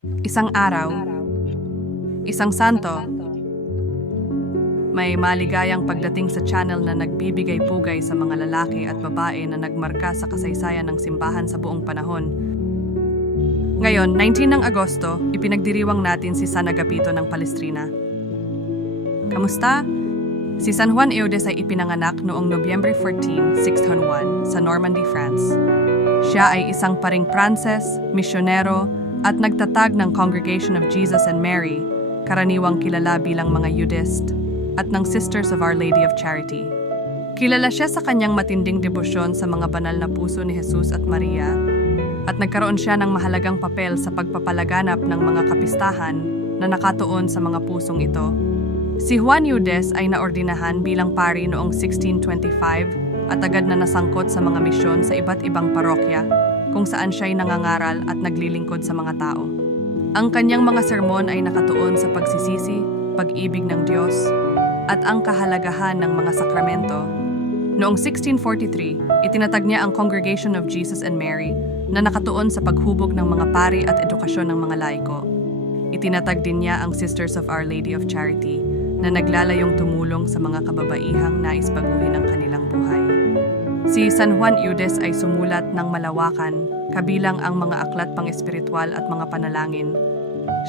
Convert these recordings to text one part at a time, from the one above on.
Isang araw, isang santo, may maligayang pagdating sa channel na nagbibigay pugay sa mga lalaki at babae na nagmarka sa kasaysayan ng simbahan sa buong panahon. Ngayon, 19 ng Agosto, ipinagdiriwang natin si San Agapito ng Palestrina. Kamusta? Si San Juan Eudes ay ipinanganak noong Nobyembre 14, 1601 sa Normandy, France. Siya ay isang paring Pranses, misyonero, at nagtatag ng Congregation of Jesus and Mary, karaniwang kilala bilang mga Eudist, at ng Sisters of Our Lady of Charity. Kilala siya sa kanyang matinding debosyon sa mga banal na puso ni Jesus at Maria, at nagkaroon siya ng mahalagang papel sa pagpapalaganap ng mga kapistahan na nakatuon sa mga pusong ito. Si Juan Eudes ay naordinahan bilang pari noong 1625 at agad na nasangkot sa mga misyon sa iba't ibang parokya kung saan siya ay nangangaral at naglilingkod sa mga tao. Ang kanyang mga sermon ay nakatuon sa pagsisisi, pag-ibig ng Diyos, at ang kahalagahan ng mga sakramento. Noong 1643, itinatag niya ang Congregation of Jesus and Mary na nakatuon sa paghubog ng mga pari at edukasyon ng mga laiko. Itinatag din niya ang Sisters of Our Lady of Charity na naglalayong tumulong sa mga kababaihang nais baguhin ang kanilang buhay. Si San Juan Eudes ay sumulat ng malawakan, kabilang ang mga aklat pang espiritual at mga panalangin.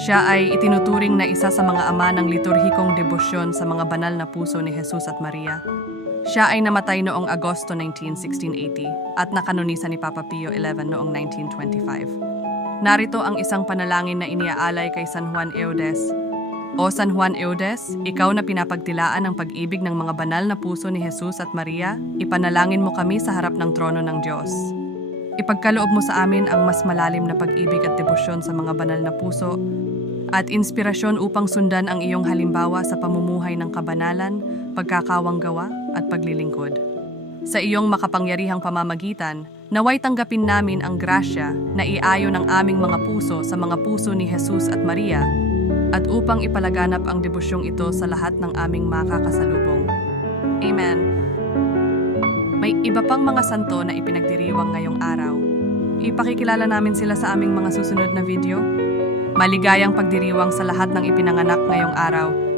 Siya ay itinuturing na isa sa mga ama ng liturhikong debosyon sa mga banal na puso ni Jesus at Maria. Siya ay namatay noong Agosto 19, 1680 at nakanonisan ni Papa Pio XI noong 1925. Narito ang isang panalangin na iniaalay kay San Juan Eudes. O San Juan Eudes, ikaw na pinapagtilaan ng pag-ibig ng mga banal na puso ni Jesus at Maria, ipanalangin mo kami sa harap ng trono ng Diyos. Ipagkaloob mo sa amin ang mas malalim na pag-ibig at debosyon sa mga banal na puso at inspirasyon upang sundan ang iyong halimbawa sa pamumuhay ng kabanalan, pagkakawanggawa at paglilingkod. Sa iyong makapangyarihang pamamagitan, naway tanggapin namin ang grasya na iayo ng aming mga puso sa mga puso ni Jesus at Maria at upang ipalaganap ang debosyong ito sa lahat ng aming makakasalubong. Amen. May iba pang mga santo na ipinagdiriwang ngayong araw. Ipakikilala namin sila sa aming mga susunod na video. Maligayang pagdiriwang sa lahat ng ipinanganak ngayong araw